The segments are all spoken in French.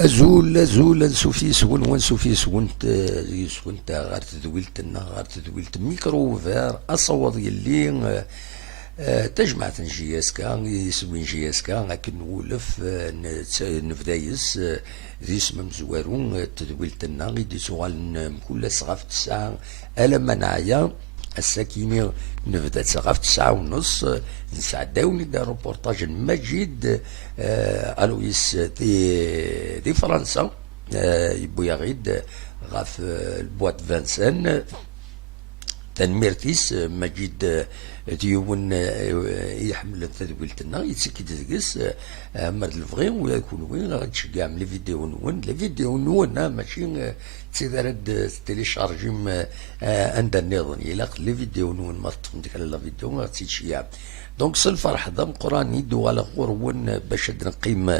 أزول نسوفي سون ونسوفي سونت يسونت غار تدويلتنا غار تدويلت ميكرو فير أصوض يلي تجمعت جياسكا يسوين جياسكا لكن نولف نفدايس ذي اسم مزوارون تدويلتنا غيدي سوغال كل صغاف تسعة ألم نعيا الساكيني نبدا تسعة 9:30 نسعداوني دا روبورتاج مجيد الويس دي فرنسا يبويا غيد غاف البوات فانسان تنميرتيس مجيد ديون يحمل تدويلتنا يتسكي تدقس مرد الفغي ويكون وين غتشجع من لي فيديو نون ماشي تيدارد تيليشارجيم عند النظام إلا لي فيديو نون ما تفهمتك على لا فيديو غتشجع دونك الفرح ذا مقران يدو على غرون باش نقيم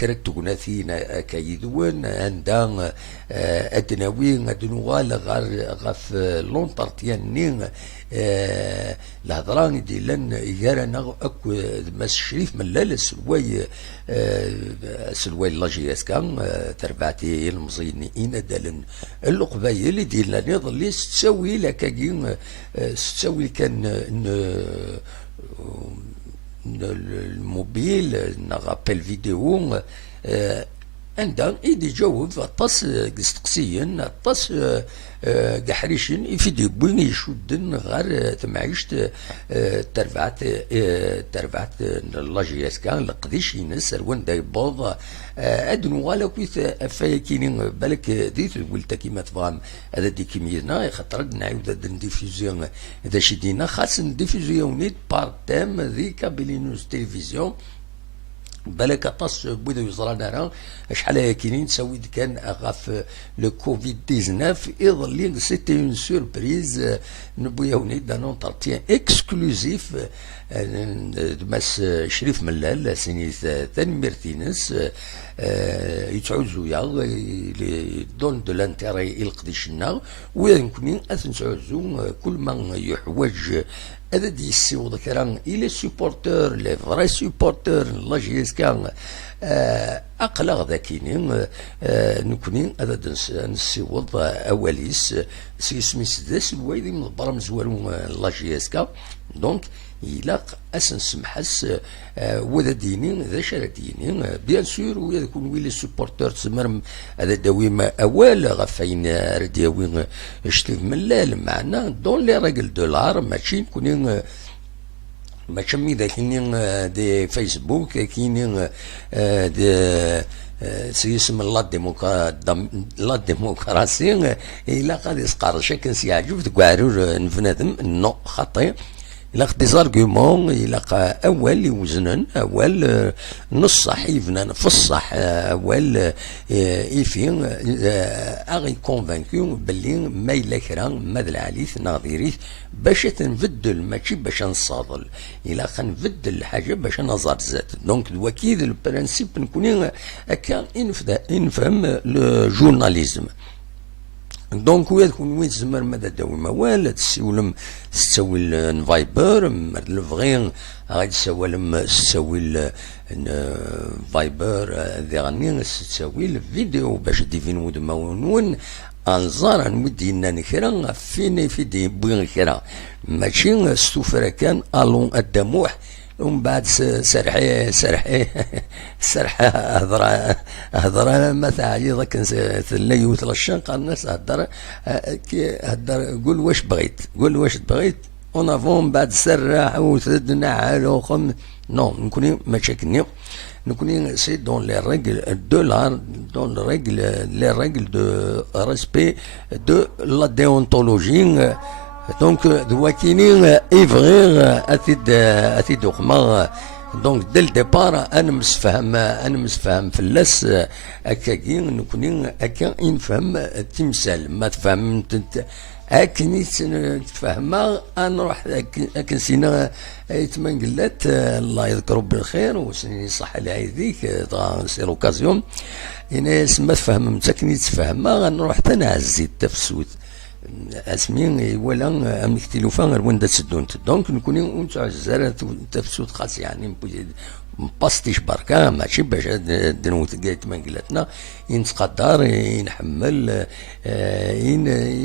كرت تغناثين كيدون عندها ادناوين ادنوال غاف لونطارتيان الهضران ديالن يارانا اكو ماس شريف ملال سلواي لاجياس كان تربعتي المزينين دالن القبايل ديالنا نظل تساوي لكاين تساوي كان الموبيل نغابيل فيديو عندها يدي جاوب الطاس قسقسيا الطاس قحريشن يفيدي بوين يشدن غير تمعيشت ترفعت لاجياس كان لقديش ينس الوان داي بوض ادنو ولا كويت فايكيني بالك ديت قلت كيما تفهم هذا دي كيمينا خاطر نعاود نديفيزيون اذا شدينا خاص نديفيزيون نيت بار تيم ذي كابيلينوس تلفزيون بالك طاس بودا يزرانا راه شحال كاينين سويت كان غاف لو كوفيد 19 يظل سيتي اون سوربريز نبويا ونيد دان اونترتيان اكسكلوزيف ماس شريف ملال سنيت تنميرتينس يتعوزو يا دون دو لانتيري القديشنا ويمكن أتنسعوزو كل من يحوج هذا دي السيوض كران إلي سيبورتور لي فري سيبورتور لاجيس كان أقلق ذاكينين نكونين هذا نسيوض أوليس سيسميس داس الوايدي من البرام زوارو لاجيس كان دونك يلاق اسن سمحس وذا دينين ذا شرا دينين بيان سور ويكون ويلي سوبورتور تسمرم هذا داويما اوال غفاين ردياوين شتيف ملال معنا دون لي راجل دولار ماشي نكونين ماشي ميدا كاينين دي فيسبوك كاينين دي سيسم لا ديموكراسي إلا قد يسقر شكل سيعجب تقعرور نفنادم نو خطي إلا دي زارغيومون إلا أول يوزنن أول نص صح يفنان في الصح أول يفين أغي كونفانكيو باللي ما إلا كرا ماذا العليث ناظريث باش تنفدل ماشي باش نصادل إلا خنفدل الحاجة باش نزار زاد دونك الوكيد البرانسيب نكونين هكا نفهم لو جورناليزم دونك ويكون وين تزمر ماذا داوي موال تسولم تسوي الفايبر مرد الفغين غادي تسوي الفايبر ذي غني تسوي الفيديو باش ديفين ود ماونون انظار نودي نكرا فيني في بوين كرا ماشي ستوفرا كان الون الدموح ومن بعد سرحي هضر مثلا عيضة كان ثلا يوث الشنق الناس هضر قول واش بغيت اون افون بعد سرح وثدنا على خم نو نكوني مشاكلني نكوني سي دون لي ريغل الدولار دون لي ريغل دو ريسبي دو لا ديونتولوجي دونك دواكينين يفغير اثيد وخما دونك ديال ديبار انا مسفهم في اللاس هكاكين نكونين هكا نفهم التمثال ما تفهم هاكني تفهمها نروح هاك نسينا يتمن قلات الله يذكره بالخير وسني صح لها هذيك سي لوكازيون انا سما تفهم مساكني تفهمها نروح تنعزي التفسوت اسمين ولا امك تلوفان غير وين تسدونت دونك نكوني ونتو عزارة تفسود خاص يعني مباستيش بركا ماشي باش دنوت قالت ما قلتنا ينتقدر ينحمل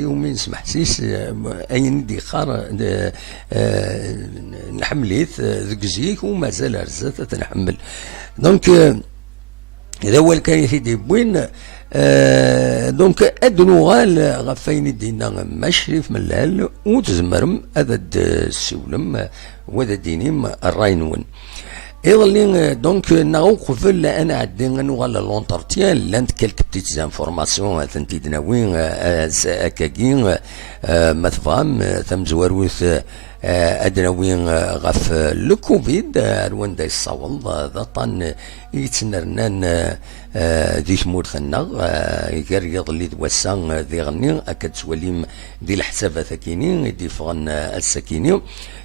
يومين سمح سيس اين ديخار نحمليت ذك زيك ومازال رزات تنحمل دونك إذا هو كان يدي بوين دونك ادنوغال غفاين دينا مشرف ملال وتزمرم هذا السولم وذا دينيم الراينون ايضا دونك ناو قبل انا عدي نوغال لونترتيان لانت كالك بتيت زانفورماسيون ثنتي دناوين اكاكين مثفام ثم زواروث ادناوين غف الكوفيد روان دا يصاول ذا طن يتنرنان ذي ثمورثنا غير يضلي دوسان ذي غني اكاد سواليم ذي الحسابات ثكينين دي فغن السكينين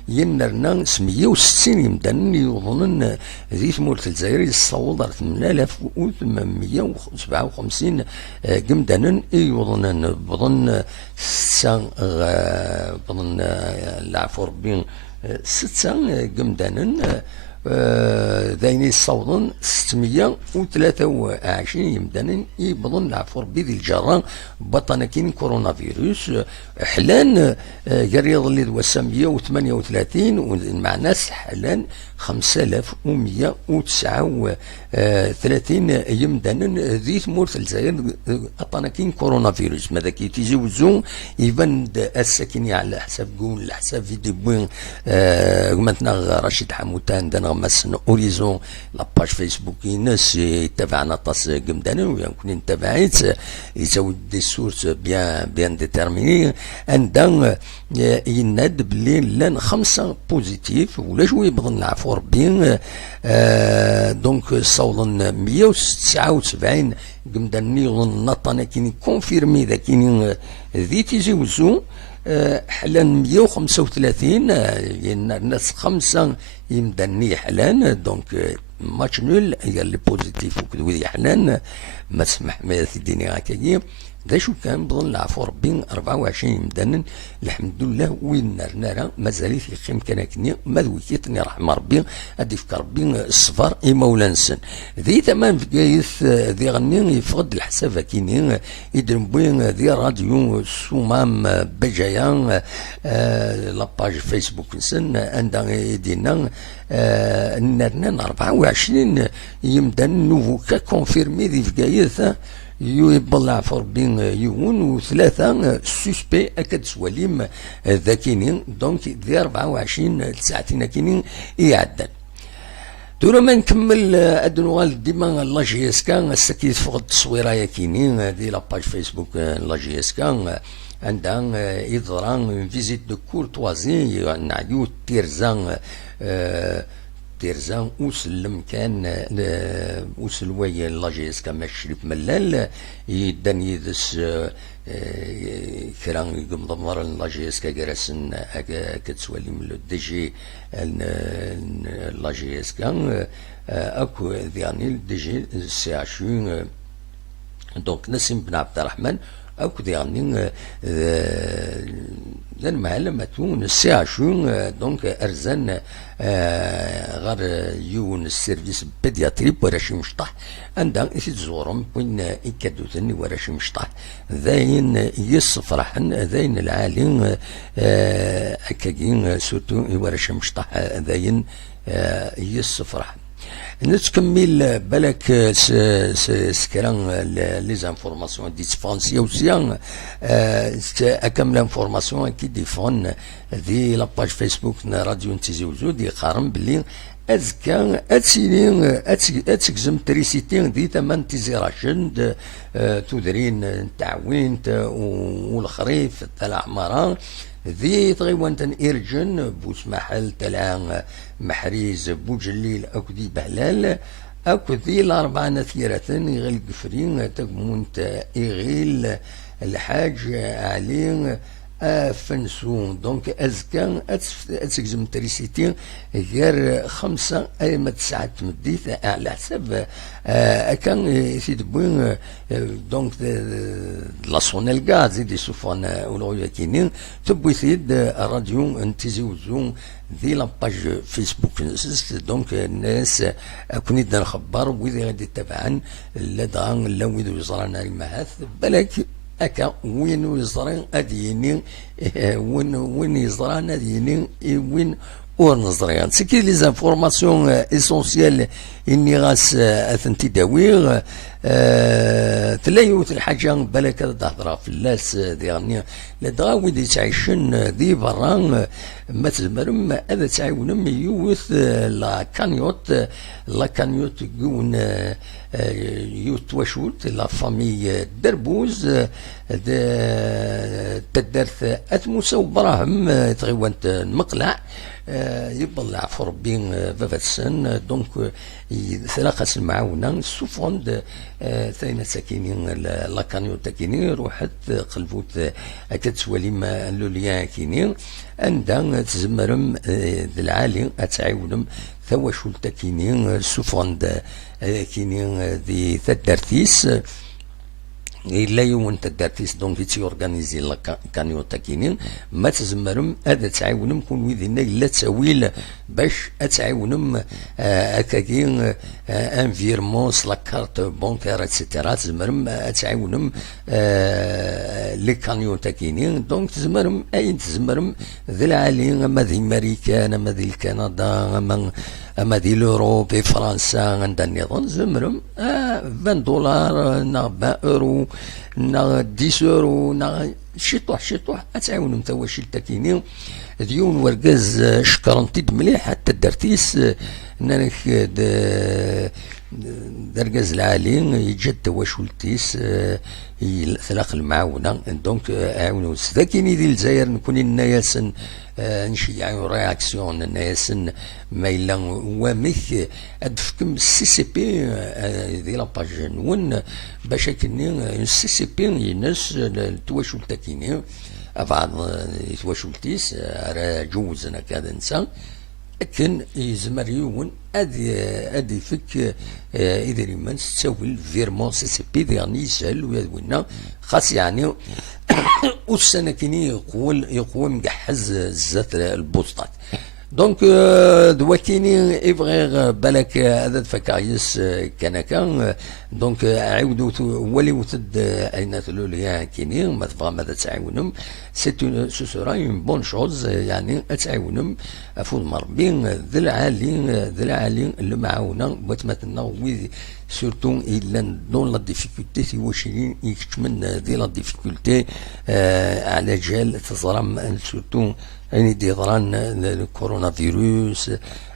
ينرنا 660 يمدن يظنن ذي ثمورث الجزائر يصاول 8857 قمدن يظنن بظن بظن العفو ربي 6 قمدن ذايني الصوضن 623 يمدن يبظن العفو ربي ذي الجران بطنكين كورونا فيروس حلان قريض اللي دوسا 138 ومع ناس حلان 5139 يمدن ذي ثمورث الجزائر أطنكين كورونا فيروس ماذا كي تيجي وزون يبان السكيني على حساب قول حساب فيديو بوين قمتنا رشيد حموتان دانا مسن اوريزون لاباج فيسبوك ينس يتابعنا طاس قمدانا ويمكن نتابعيت يزود دي سورس بيان ديتيرميني عندنا يناد بلي لان 5 بوزيتيف ولا شويه بظن عفو ربي دونك صولا 179 قمداني نطانا كيني كونفيرمي ذا كيني ذي تيجي وزو حلان 135 الناس 5 يمدني حلان دونك ماتش نول قال لي بوزيتيف وكذا حلان ما تسمح ما تديني هكايا ذا شو كان بظن العفو ربي 24 مدنن الحمد لله وين نارا مازال في خيم كناكني مذويكيتني رحمه ربي ادي فكر ربي الصفر اي مولانسن ذي تمام في جايث ذي غني يفقد الحساب كيني يدرم بوين ذي راديو سومام بجايان لاباج فيسبوك نسن عندنا يدينا نارنا 24 يمدن نوفو كونفيرمي ذي في جايث يبلع فربين يون و3 سوسبي اكاد سواليم ذاكينين دونك ذي 24 ساعتين كينين يعدل دورا ما نكمل ادنوال ديما لا جي اس كان السكيت فوق التصويره ياكينين ذي لاباج فيسبوك لا جي اس كان عندها يضران فيزيت دو كورتوازي نعيو تيرزان تيرزان وسلم كان وسلوي لاجيس كما الشريف ملال يدان يدس كران يقوم ضمر لاجيس كجرسن كتسولي من الدي جي لاجيس كان اكو ذياني الدي جي سي اش دونك نسيم بن عبد الرحمن اكو ذياني لان معلم تون الساعشون دونك ارزان غير يون السيرفيس بيدياتري وراشي مشطح عندها يتزورم وين يكادوثني وراشي مشطح ذاين يصفرحن ذاين العالين اكاكين سورتو وراشي مشطح ذاين يصفرحن نتكمل بالك سكران لي زانفورماسيون ديسفونسيا وسيان اكمل انفورماسيون كي ديفون دي لاباج فيسبوك راديو نتيزي وجود يقارن باللي ازكا اتسينين اتسكزم تريسيتين دي تمن تيزيراشن تودرين تعوين والخريف تاع حمران ذي تغيوان إرجن بوس محل تلا محريز بوجليل أكو ذي بهلال أكو ذي الأربعة نثيرة يغيل قفرين تقمونت إغيل الحاج علين فنسو دونك ازكان اتسكزم تريسيتي غير 5 اي ما 9 تمديت على حساب كان تيدبوين دونك لا سونيل كاع زيد يسوفون ولو كاينين تبوي سيد راديو انتزوزو ذي لاباج فيسبوك دونك الناس كوني دار خبر ويدي غادي تبعا لا دغان لا ويدو يزرانا المعاث بالك أكا وين يزران أديني وين يزران أديني وين ورنزريان سكي لي زانفورماسيون اسونسيال اني غاس اثنتي داوير تلايوت الحاجه بالك تهضر في اللاس ديالني لدغا ويدي تعيشن ذي بران ما تزمرم هذا تعاونم يوث لا كانيوت كون يوت وشوت لا فامي دربوز تدرث اثموسا وبراهم تغيوانت المقلع يبلع في ربي فافات السن دونك ثلاثة المعاونة سوفوند ثاينة ساكينين لا كانيو تاكينين روحت قلبوت كتسوالي ما اللوليا كينين عندها تزمرم العالي اتعاونم ثواشول تاكينين سوفوند كينين ذي ثدرتيس إلا يوم تدارتيس دونك تيورغانيزي لا كانيو تاكينين ما تزمرم هذا تعاونم كون ويدينا إلا تساويل باش اتعاونم هكاكين ان فيرمونس لا كارت بونكار اتسيتيرا تزمرم اتعاونم لي كانيو تاكينين دونك تزمرم اين تزمرم ذي العالي اما ذي امريكان اما ذي كندا اما دي لوروب فرنسا عندها النظام زمرم 20 دولار نا 20 اورو نا 10 اورو نا شطوح اتعاونهم تواشي التاكيني ديون ورقاز شكرنتي مليح حتى درتيس نانك درقاز العالي يجد تواشولتيس ثلاث المعاونه دونك عاونوا ساكيني ديال الجزائر نكون الناس نشيعوا رياكسيون الناس ما الا وامك ادفكم السي سي بي ديال لاباج نون باش كني السي سي بي ينس تواشولتا كيني بعض تواشولتيس راه جوزنا كذا انسان لكن يزمر يون ادي فك اذا من تساوي فيرمون سي سي بي يعني يسهل وينا خاص يعني والسنه كيني يقوى مجحز زات البوسطات دونك دواكيني افغير بالك هذا فكايس كان دونك عاودوا ولي وتد عينات الاولياء كيني ما تبغى ماذا تعاونهم سو سورا اون بون شوز يعني تعاونهم فوق مربين ذي العالي اللي معاونا بغيت وي سورتو الا دون لا ديفيكولتي تيواشي يكتمن ذي لا ديفيكولتي على جال تزرم سورتو يعني ديضران الكورونا فيروس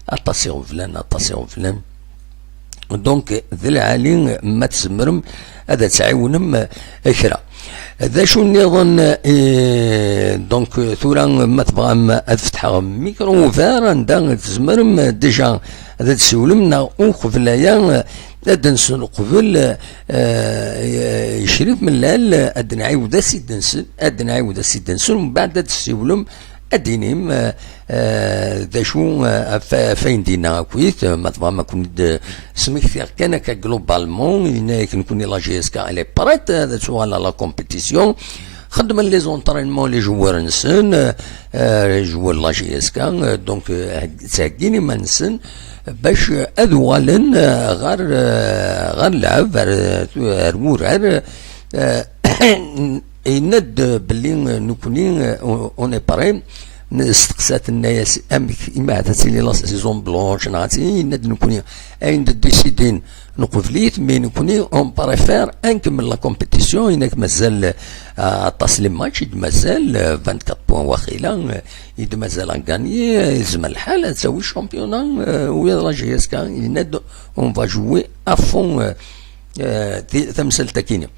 اتاسيون فلان دونك ذي العالي ما تسمرم هذا تعاونم كرا هذا شو نظن دونك ثورا ما تبغى تفتح ميكرو فار عندها تزمرم ديجا هذا تسولمنا وقبلايا هذا نسون قبل يشرف من الليل هذا نعاود سيد نسون ومن بعد تسولم ادينيم ذا شو فين دينا كويت ما تبغى ما كنت سميك فيها كان كجلوبالمون كنكون لا جي اس كا الي بريت هذا شو على لا كومبيتيسيون خدم لي زونطرينمون لي جوار نسن جوار لا جي اس كا دونك تاكيني ما نسن باش اذوالن غير لعب غير مورار يند باللي نكوني اوني باري نستقسات الناس امك اما عطاتي لي لا سيزون بلونش نعطي يند نكوني اين ديسيدين نوقف ليت مي نكوني اون بريفير نكمل لا كومبيتيسيون انك مازال التصليم ماتش مازال 24 بوان واخيلا يد مازال غاني يلزم الحال تساوي الشامبيونا ويا لا جي اس كا يند اون فا جوي افون تمثل تاكيني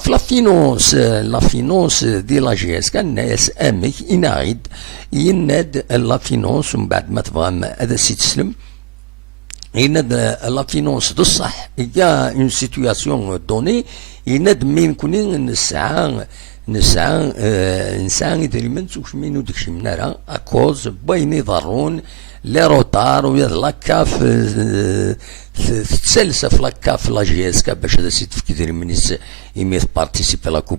في لا فينونس دي لا جي اس كان الناس امك ينعيد يناد لا فينونس ومن بعد ما تبغى هذا سي تسلم يناد لا فينونس دو الصح يا اون سيتوياسيون دوني يناد مين كوني نسعى نسعى إدريمن توكشمين ودكشي منارا أكوز باين يضرون لي روتار ويا لاكاف تسلسة في لاكاف لا جي اس كا باش هذا سيت في كيدير منيس يميت بارتيسيبي لا كوب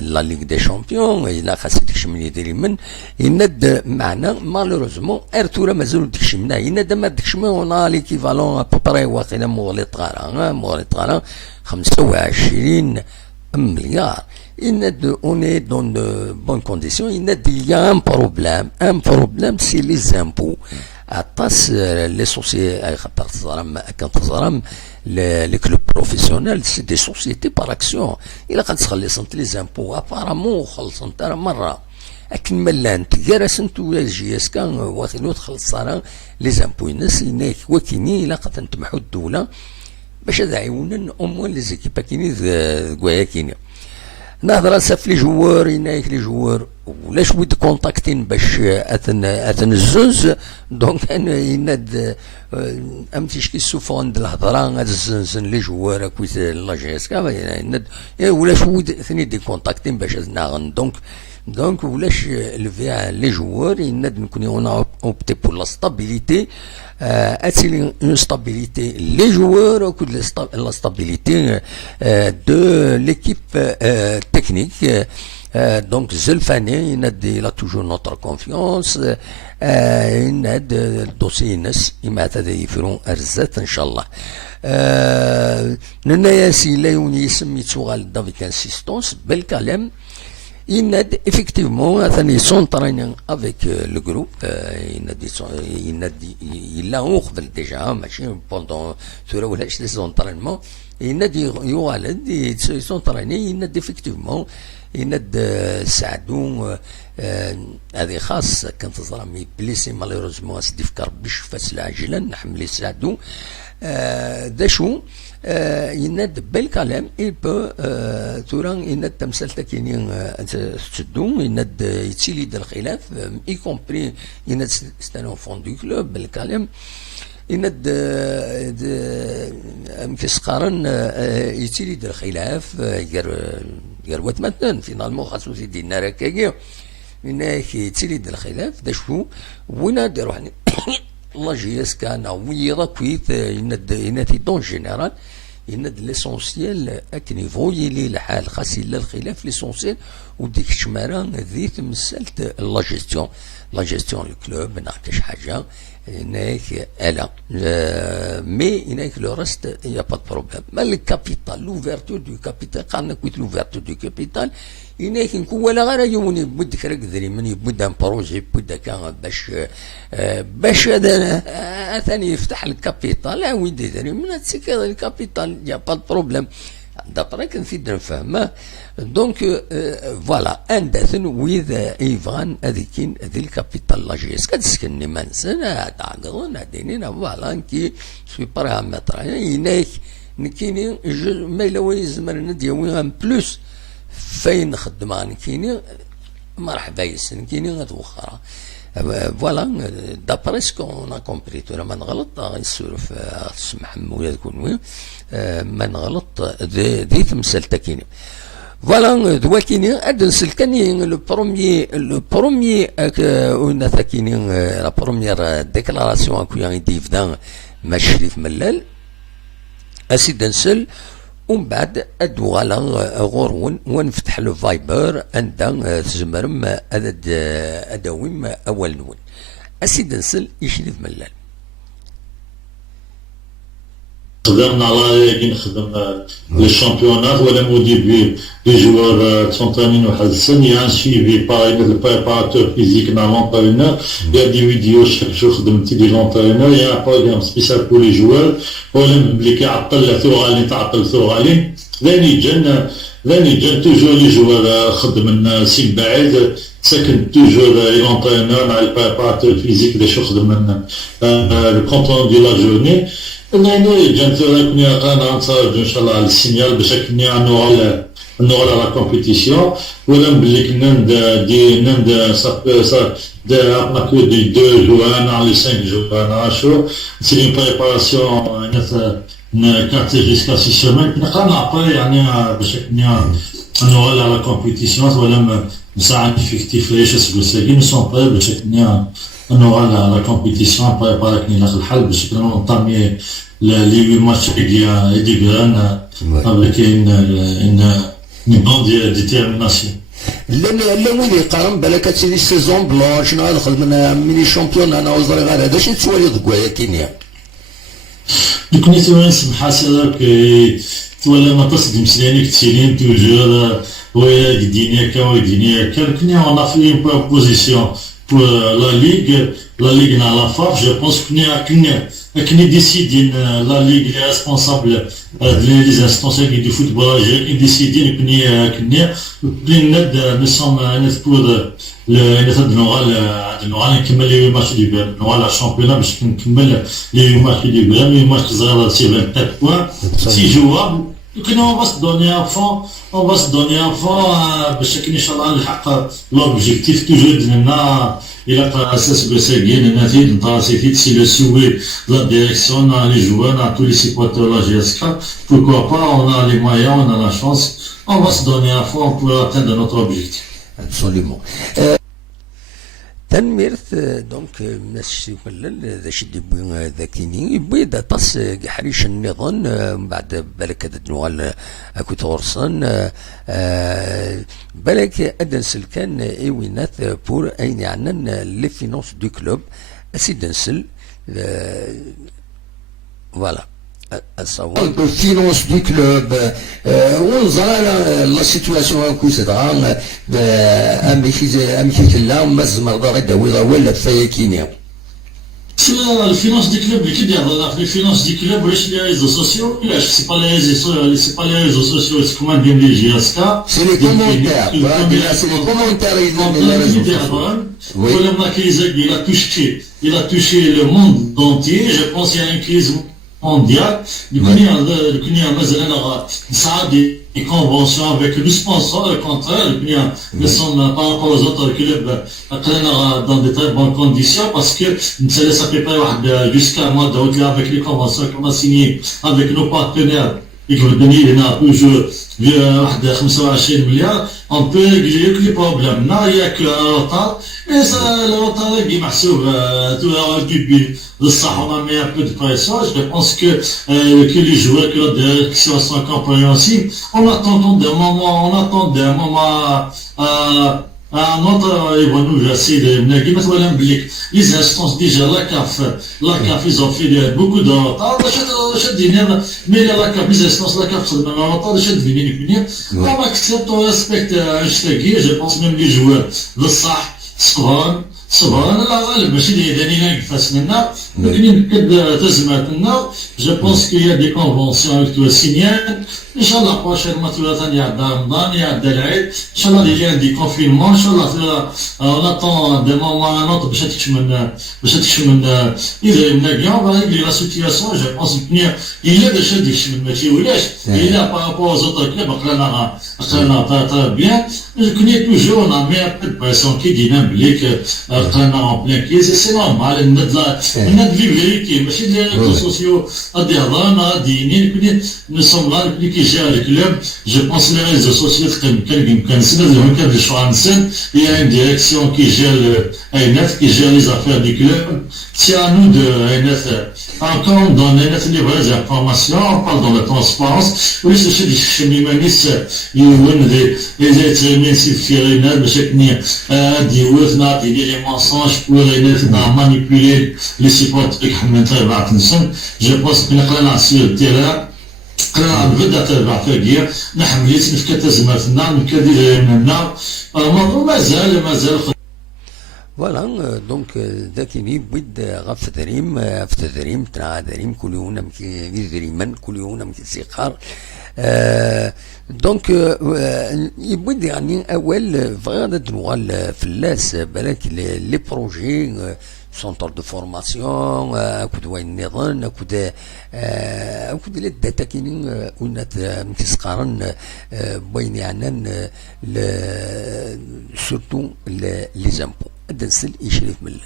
لا ليغ دي شامبيون إلا خاص داكشي من يدير من يند معنا مالوروزمون ارتورا مازال داكشي منا يند ما داكشي منا ليكيفالون ابوبري واخيلا مغلط غارا 25 مليار. On est dans de bonnes conditions. Il y a un problème, c'est les impôts. Les sociétés, les clubs professionnels, c'est des sociétés par action. Il a les impôts, apparemment, لكن ملان تجارسن تو جي اس كان واخلو تخلصنا لي زامبو الناس هناك وكيني الا قد تمحو الدوله باش هذا عيونا اموال لي زيكيبا كيني كوايا كيني نهضر ساف لي جوار هناك لي جوار ولاش ود كونتاكتين باش اثن الزوز دونك انا يناد امتيش كي سوفون د الهضره زن لي جوار كويت لا جي اس كا يناد ولاش ود ثني دي كونتاكتين باش ناغن Donc, ولاش lever les joueurs, on a opté pour la stabilité, une stabilité les joueurs, la stabilité de l'équipe technique. Donc, Zelfani, il a toujours notre confiance. Il a le dossier, il m'a dit qu'ils feront Arzat, Inch'Allah. Nenayasi, là, on y est mis avec insistance, bel calme. INAD, effectivement, ils sont traînés avec le groupe. Il a ouvert déjà, pendant ces entraînements. INAD, ils sont traînés. INAD, effectivement, INAD, Saadou, هذه خاص كانت ظلمي بليسي مالوروزمون سديف كربش فاسل عاجلا نحملي سعدو داشو يناد بالكلام يبو توران يناد تمثال تاكيني تسدو يناد يتسيلي الخلاف اي كومبري يناد ستان فون دو كلوب بالكلام يناد كيسقارن يتسيلي الخلاف غير وات مثلا فينالمون خاصو يدينا راكاكيا هناك يتسيلي الخلاف داشو وين ديروح الله جيس كان ويرا كويت ينادي دون جينيرال يناد ليسونسيال اكنيفو يلي الحال خاص الا الخلاف ليسونسيال وديك الشماره ذي تمثلت لا جيستيون الكلوب ناقش حاجه هناك الا مي هناك لو ريست يا با بروبليم ما الكابيتال لوفيرتور دو كابيتال قالنا كويت لوفيرتور دو كابيتال هناك نكون ولا غير يوني بد كراك ذري من يبد ان بروجي بد كان باش هذا ثاني يفتح الكابيتال ويدي ذري من تسكر الكابيتال يا با بروبليم دابري كنفيد نفهمه دونك فوالا اندثن ويذا ايفان هذيكين ذي الكابيتال لاجيس كتسكني منسنا تعقلون هذينينا فوالا نكي في بارامتر هناك نكيني ما الا ويزمر نديوي ان بلوس فين نخدم كيني مرحبا يسن كيني غتوخرا فوالا دابري سكون ا كومبري تو ما نغلط يسولف سمح مويا كون ما نغلط ذي تمثل تاكيني فوالا دوا كيني ادنسل كاني لو بروميي ونا تاكيني لا بروميير ديكلاراسيون كويا يديف دان ما شريف ملال اسيد نسل ومن بعد ادو على غورون ونفتح له فايبر عندنا تزمرم اداويم اول نون اسيد نسل يشرف ملال خدمنا على كي نخدم لي شامبيونات ولا موديل لي جوار تونطانين واحد السن يا سويفي باغي لو بريباراتور فيزيك نورمالمون با اون اور يا دي فيديو شاك جور خدمتي دي لونترينور يا بروغرام سبيسيال بور لي جوار ولا بلي كيعطل ثوغالي تعطل ثوغالي ثاني جن توجور لي جوار خدم سي بعيد ساكن توجور لونترينور مع البريباراتور فيزيك باش يخدم لو كونتون دو لا جورني يعني جانت كني انا نصاوب ان شاء الله على السينيال باش كني نوغل لا كومبيتيسيون ولا بلي كنا نند صا دا ماكو دي 2 جوان على 5 جوان شو سي اون بريباراسيون كارتي جيسكا 6 سيمين نقرا ابري يعني باش كني انه على لا كومبيتيسيون ولا مساعد افكتيف ليش سكوساكي نسون بري باش كنا انه على لا كومبيتيسيون باراكني لاخر الحل باش كنا نطامي لي 8 ماتش دي غران avec une grande détermination. لا وين يقارن بالك هادشي السيزون بلونش نهار خدمنا ميني شامبيون انا وزري غير هذا شي توالي ضكوايا كينيا كنت نسمح سلاك ولا ما تصدم مسلاني كتيرين توجور ويا دينيا كا ودينيا كنا on a fait une proposition pour la ligue dans la FAF je pense كنا décidé la ligue les responsables les instances du football j'ai décidé كنا nous sommes pour نوغال نكمل لي ماتش دي بيان نوغال الشامبيون باش نكمل لي ماتش دي بيان لي ماتش صغار سي 24 بوان سي جواب كنا on va se donner à fond باش ان شاء الله نلحق l'objectif toujours ديالنا الى اساس بساكين النتيجه نتاع سي لو سوي لا ديريكسيون لي جوار tous les supporters la GSK pourquoi pas on a les moyens on a la chance on va se donner à fond pour atteindre notre objectif. Absolument. تنميرت دونك الناس يقلل ذا شي يبغي ذاكيني يبغي ذا طاس حريش النظام من بعد بالك هذا نوال اكو تورسن بالك ادن سلكان ايوينات بور اين يعني لي فينونس دو كلوب اسيدنسل فوالا le finance du club ونظرا لا سيتواسيون كو صدغا امشي لا مزمر غدا ولا فايكينيا الفينانس دي كلوب اللي كيدير في الفينانس دي كلوب واش لي ريزو سوسيو علاش سي با لي ريزو سوسيو سي كومان ديال لي جي اس كا سي لي كومونتير سي لي كومونتير ولما كيزاك il a touché le monde entier je pense il y a une crise mondiale كنا مثلا نساعد des conventions avec le sponsor au contraire nous sommes par rapport aux autres clubs dans de très bonnes conditions parce que ça fait pas jusqu'à mois d'août avec les conventions qu'on a signées avec nos partenaires économiques il y en a toujours 25 مليار on peut régler tous les problèmes là il y a que un retard et ça le retard qui محسوب tout le public بصح on a mis un peu de pression je pense que les joueurs que la direction sont compréhensibles on attend d'un moment un autre ils vont nous essayer de نجيب ولا نبليك les instances déjà la CAF ils ont fait beaucoup de retard شد دينا mais la CAF les instances la CAF صدنا retard شد دينا on accepte on respecte je pense même les joueurs بصح صبرا لا غالب ماشي دانينا نقفاسنا لكن نكد تزماتنا جو بونس كو يا دي كونفونسيون avec toi سينيان ان شاء الله بروشينمون ثلاثه يعدى رمضان يعدى العيد ان شاء الله اللي عندي كونفينمون ان شاء الله نطون دي مومون نوط باش تكشمن اذا مناقيون باغي لا سيتياسيون جو بونس كنيا الا باش تكشمن ماشي ولاش الا بارابور زوطر كلوب قرانا بيان كنيا توجور نا مي ابو بريسيون كي دينا بليك قرانا اون بلان كيز سي نورمال الند في فيريتي ماشي لي ريزو سوسيو غادي هضرنا غادي ينين نو سوم لا كي gère le club, je pense que les réseaux sociaux, il y a une direction qui gère le ANF, qui gère les affaires du club. C'est à nous de ANF, encore on donne ANF les vraies informations, on parle dans la transparence. Oui, c'est des cheministes, les êtres humains, c'est des mensonges pour ANF, manipuler les supporters. Je pense que nous avons sur le terrain. نبدا تابع فاكية نحمليت نفكا تزماتنا نفكا ديالنا الموضوع مازال فوالا دونك ذاكيني بيد غف تدريم ترى دريم كل يوم دريما كل يوم سيقار دونك يبيد يعني اول فغادا دنوال فلاس بالك لي بروجي سونتر دو فورماسيون اكود وين النظام اكود الداتا كاينين ونات مكسقارن بين يعني سورتو لي زامبو ادنسل يشرف ملال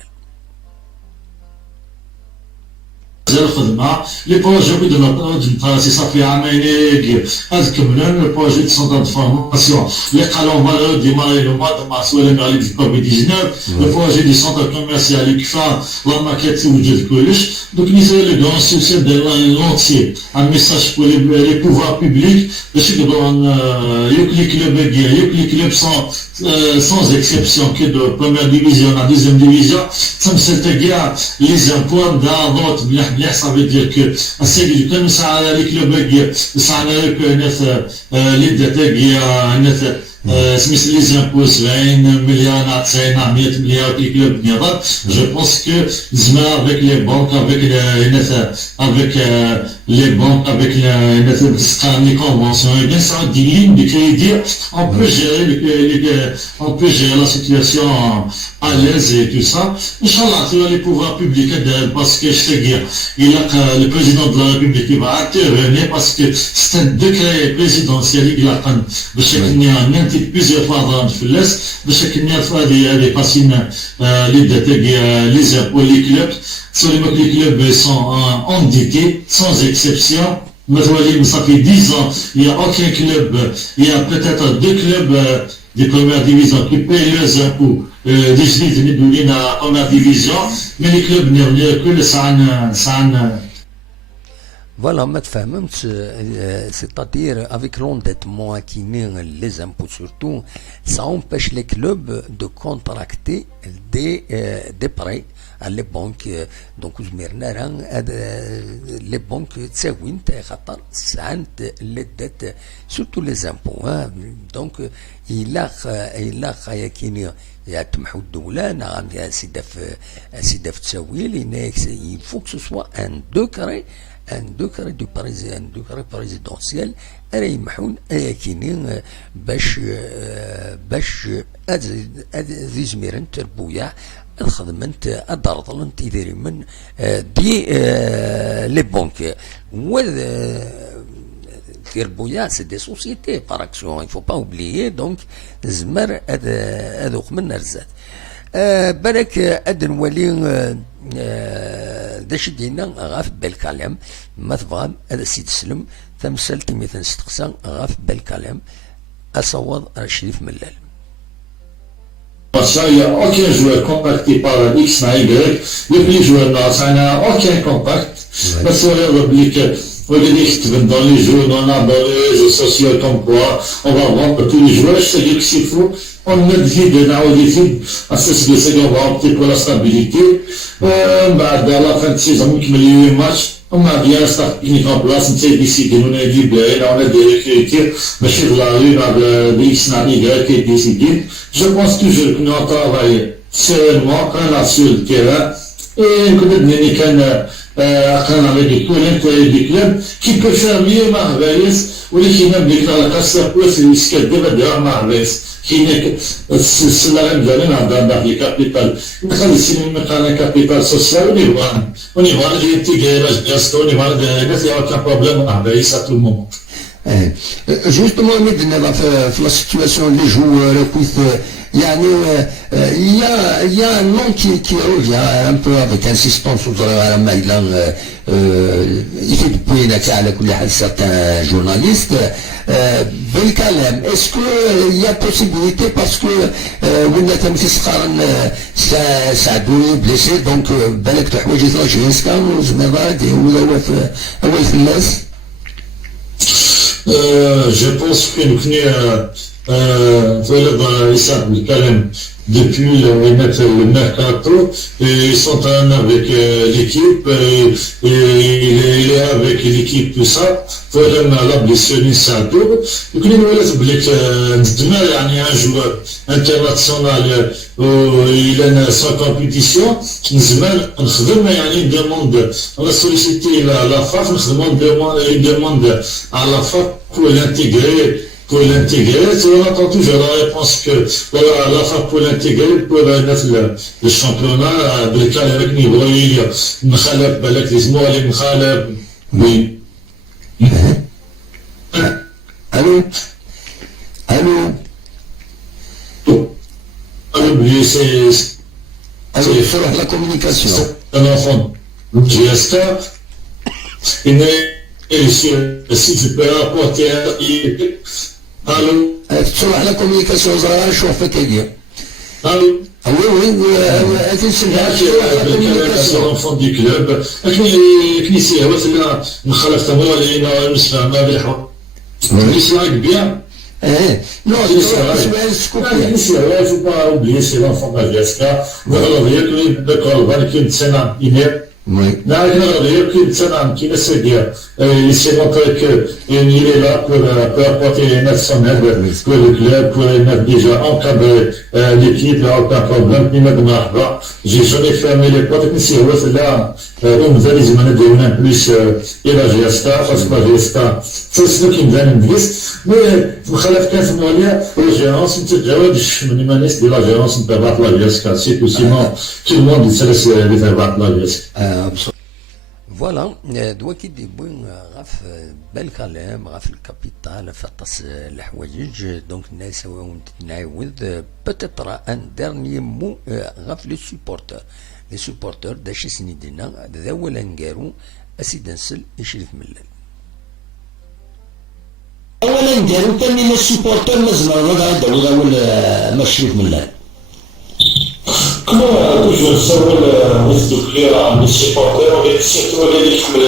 مازال خدمة لي بروجي بدنا سي صافي عامين هاد كملنا لو بروجي دو سونتر دو فورماسيون اللي قالوا فالور ديماري لو موا دو مارس ولا مع لي كوفيد 19 لو بروجي دي سونتر كوميرسيال اللي كفا لا ماكيت توجد كلش دوك نيسا لو غران سوسي دو لونتيي ان ميساج بور لي بوفوار بوبليك باش يقدروا يوكلي كلوب sans exception que de première division à deuxième division تمسك les impôts d'avant مليح ça veut dire que السيد كان مساعد لي كلوب مساعد لك ناس اللي داتاك ناس سميت لي زامبو 70 مليار 90 100 مليار في كلوب نيضات جو بونس كو زعما افيك لي بونك افيك les banques avec les conventions et bien ça des lignes de crédit on peut gérer la situation à l'aise et tout ça Inch'Allah tu vas les pouvoirs publics parce que je sais qu'il y a le président de la République qui va intervenir parce que c'est un décret présidentiel qui a été plusieurs fois dans le l'Est بشكل des fascines les impôts les clubs sur les clubs sont endettés sans exception. Ça fait 10 ans, il n'y a aucun club, il y a peut-être 2 clubs de première division qui payent leurs impôts de la première division, mais les clubs n'ont que le SAN. Voilà, c'est-à-dire avec l'endettement qui met les impôts surtout, ça empêche les clubs de contracter des prêts à les banques. Donc, les banques تساوين خاطر سعنت les dettes surtout les impôts. Donc, il a كيني يتمحوا الدولة نعم سيدف تساوي il faut que ce soit un décret du présidentiel يمحون كينين باش ذي زميرن تربويا الخدمة الدارطلن تيديري من دي لي بونك تربويا سي دي سوسيتي بار اكسيون il faut pas oublier donc زمر هذوك من رزات بالك ادن ولي داش دينا غاف بالكلام ما تبغى هذا السيد سلم تمثلت مثلا استقسام غاف بالكلام اصوض شريف ملال Il n'y a aucun joueur contacté par X na Y. Le plus joueur ça n'a aucun contact. Parce que dans les jeux, dans les réseaux sociaux comme quoi, on va vendre tous les joueurs. C'est dire que s'il faut, on a décide, à ce que on va opter pour la stabilité. À la fin de saison, qui met les matchs, on a bien ça qui en place, on s'est décidé, on a dit, on a des recruteurs, mais sur la rue, on a des X na Y qui est décidé. Je pense toujours que nous travaillons sereinement quand on a sur le terrain et que nous avons avec des clubs qui peuvent faire mieux Marvellis ou les qui même déclarent la casse pour ce risque de devoir Marvellis qui n'est que c'est la même zone dans les capitales. Mais quand c'est un capital social, on y va d'intégrer la gestion, on y va de il n'y a aucun problème Marvellis à tout le monde. Justement, dans la situation des joueurs, il y a un nom qui revient un peu avec insistance sur Maïlan. Il fait depuis certains journalistes. Belkalem, est-ce qu'il y a possibilité parce que Winnatam Fiscaran Saadou est blessé, donc Balek Tahouji Zlajinskan, Zmerad et Oulawaf Finnes? Je pense que nous depuis le mercato, ils sont avec l'équipe, il est avec l'équipe, tout ça. Voilà la blessure Saadou. Donc nous avons un joueur international, il est sans compétition. Nous on a sollicité la FAF, il demande à la FAF pour l'intégrer. Pour l'intégrer, on entend toujours la réponse que voilà, la FAF pour l'intégrer, pour le championnat, de l'école avec niveau, il y a Mkhaleb, Balak, les mots, les Mkhaleb, oui. Allô? Allô? Allô, c'est la communication. C'est un enfant. Donc, si tu peux apporter, allô, تروح على كوميونيكاسيون صغيره نشوف فيك هي allô. وي وي تنسمع تروح على كوميونيكاسيون l'enfant du club. كنيسة وثنا نخلف موالينا المسلمة بالحق. كنيسة كبيرة. نو تسمع السكوبيا كنيسة faut pas oublier c'est l'enfant de Viesca. نغلبية كني بكربان كنت سنة إنير. وي Là, كنت سنة كنا سديا. Il s'est montré qu'il est là pour apporter notre son aide pour le club, pour mettre déjà encadrer l'équipe, il n'y a aucun problème, ni mettre marre. J'ai jamais fermé les portes, mais c'est là, on nous a dit que je vais plus et la GSTA, parce que la GSTA, c'est ce qui me donne une vis. Mais, vous savez, 15 mois, la gérance, une petite gérance, je me demande de la gérance, une pervate la GSTA, c'est tout sinon, tout le monde se laisse les pervates la GSTA. فوالا دواكي دي بوين غاف بالكلام غاف الكابيتال فطس الحوايج دونك الناس نعاود بوتيتر ان ديرني مو غاف لي سوبورتور داش سنيدنا ذا ولا نقارو اسيد نسل يشرف ملل اولا نديرو ثاني لي سوبورتور لازم نعاودو ولا ما شريف ملل Comment toujours savoir le risque de créer les supporters et surtout les équipes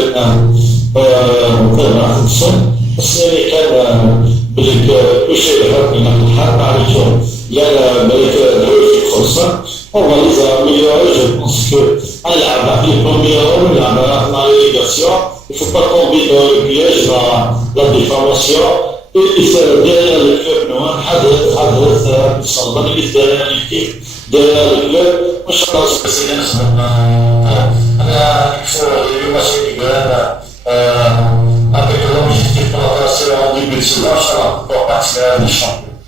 السنة كان بدك كل شيء يحط من الحق عليكم يا بدك تروح فرصة هو إذا مليون je pense que نلعب avec le premier نلعب مع l'élégation il faut pas tomber dans le piège dans la diffamation et derrière le club noir حدث إن شاء الله اللي derrière l'équipe derrière le club مش خلاص بس أنا كثير اليوم ماشي كبير avec l'objectif de passer en début de saison, pour participer à des champions.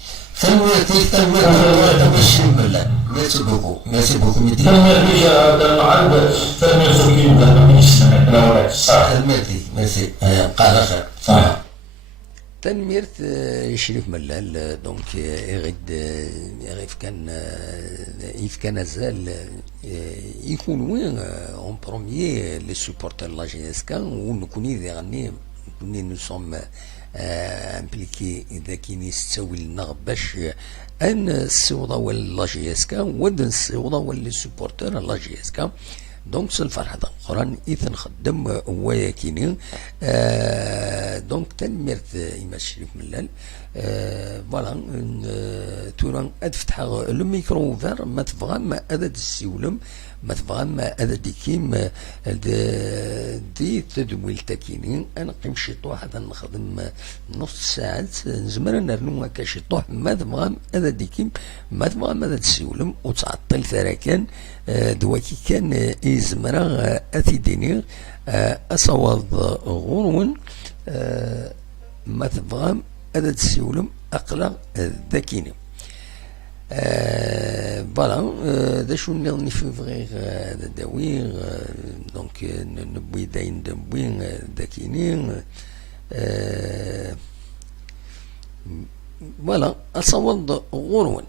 Merci beaucoup. Merci. تنميرت يشرف ملال دونك يغيف كان زال يكون وين اون بروميي لي سوبورتر لا جي اس كا ونكوني ذي غني نكوني نو سوم امبليكي اذا كاين يستوي لنا باش ان السوضه ولا لا جي اس كا ودن السوضه ولا لي سوبورتر لا جي اس كا دونك سالفرحة أخرى إذا نخدم هوايا كاينين دونك تنميرت إما الشريف ملال فوالا تورا أدفتح الميكرو اوفر ما تبغى ما أذا السيولم ما تبغى ما أذا ديكيم دي تدويل تاكينين أنا قيم شي طوح هذا نخدم نص ساعات نزمر نرنو هكا شي طوح ما تبغى أذا ديكيم ما تبغى ما أذا السيولم وتعطل ثراكان دواكي كان إزمرا أثيديني أصوض غرون ما تبغى أذا تسيولم أقلع ذاكيني فوالا دا شو نغني في فغيغ داوي دونك نبوي داين دبوي ذاكيني فوالا أصوض غرون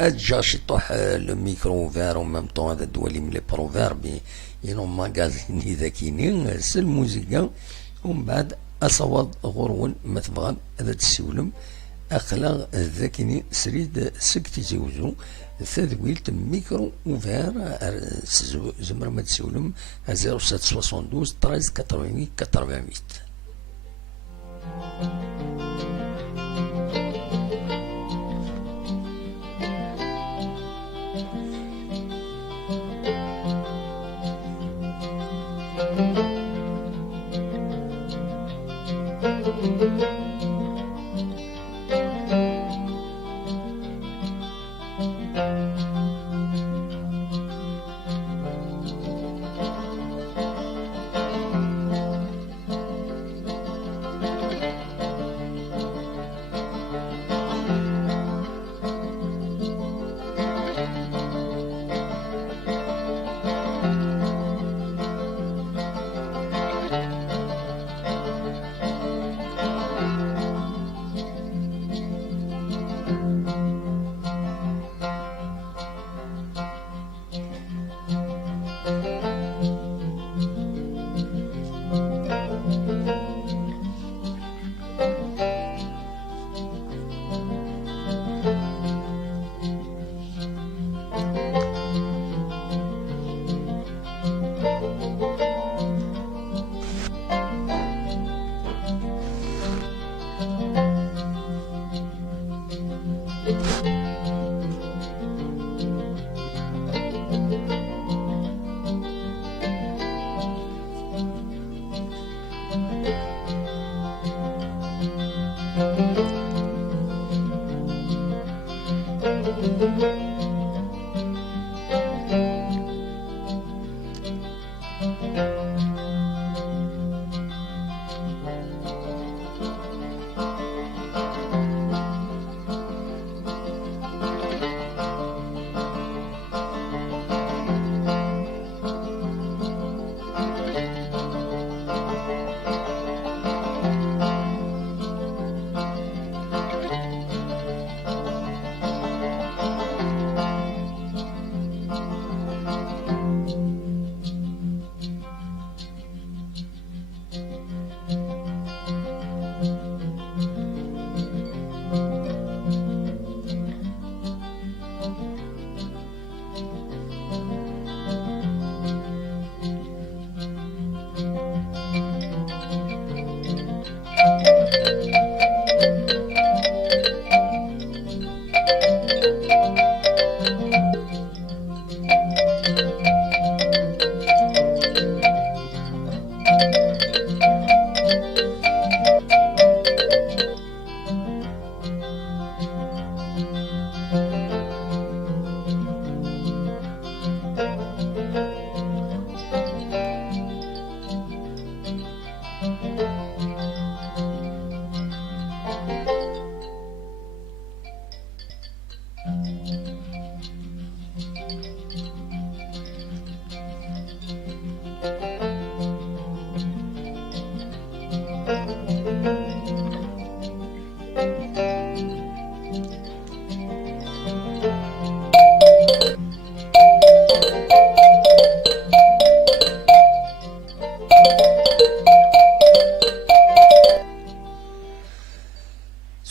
أجا شي طوح الميكرو فار ومام طون هذا الدولي من لي بروفير بي ينو ماغازيني ذاكيني سل موزيكا ومن بعد أصوات غرون ما تبغى هذا تسولم أخلا ذاكيني سريد سكتي زوزو ثذويلت ميكرو وفار زمر ما تسولم 0772 13 88 88.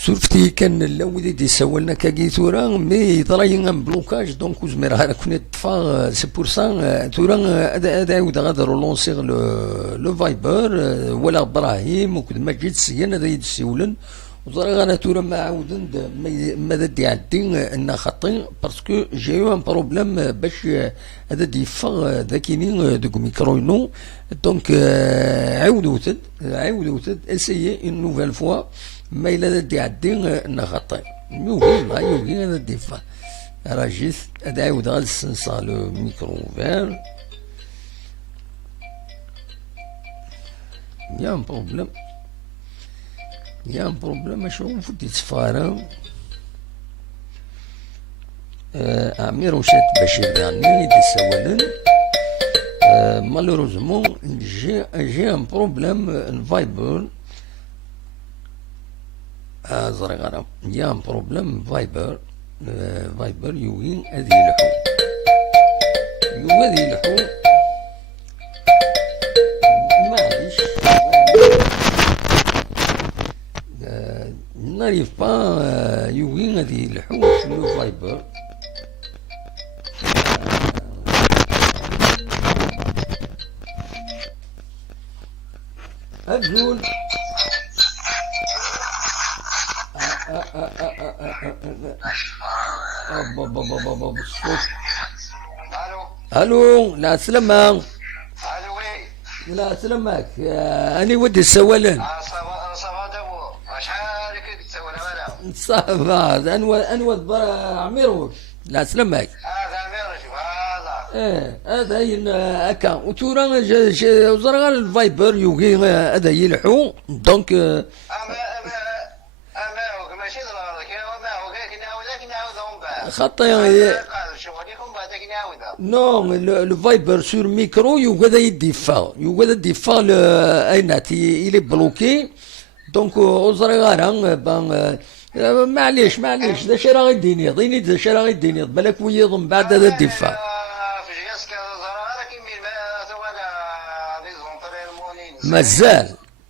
سولفتي كان الاول دي سوالنا كاكي ثورا مي يطرا ين بلوكاج دونك وزمر هذا كنا طفا سي بور سا ثورا هذا عاود غادي رولونسي لو فايبر ولا ابراهيم وكذا مجيد سيان هذا يدسولن وزرا انا ثورا ما عاودن ماذا دي عدي ان خاطي باسكو جي يو ان بروبليم باش هذا ديفا ذاكيني دوك ميكروينو دونك عاودوتد اسيي ان نوفيل فوا ما إلا دي عدي نخطي يوغي هذا ديفا راه جيت هذا عاود غادي نسنسا لو ميكرو فير يا ان بروبليم اشنو فوت يتفارم عمير وشات بشير يعني دي سوالن مالوروزمون جي ان بروبليم الفايبر زرقاء يا بروبليم فايبر يوين هذه يلحو معليش ناريف با يوين هذه يلحو شنو فايبر أقول الو لا سلامة الو وي لا سلامك أنا ودي السوالن صافا دابو شحال كتسول مالا صافا انود عميروش لا سلامك هذا ميرش هذا هذا هكا وتورا وزرا الفايبر يوغي هذا يلحو دونك اما هو ماشي ضروري ما هو لكن نعاودهم بعد خطي قال شغلكم بعد نعاودها نو لو فايبر سور ميكرو يوغا يديفا اينات الي بلوكي دونك وزرا غارا بان معليش ذا شي راه غيديني ضيني ذا شي راه غيديني بالك ويض من بعد هذا الدفاع في جياسك زرا لكن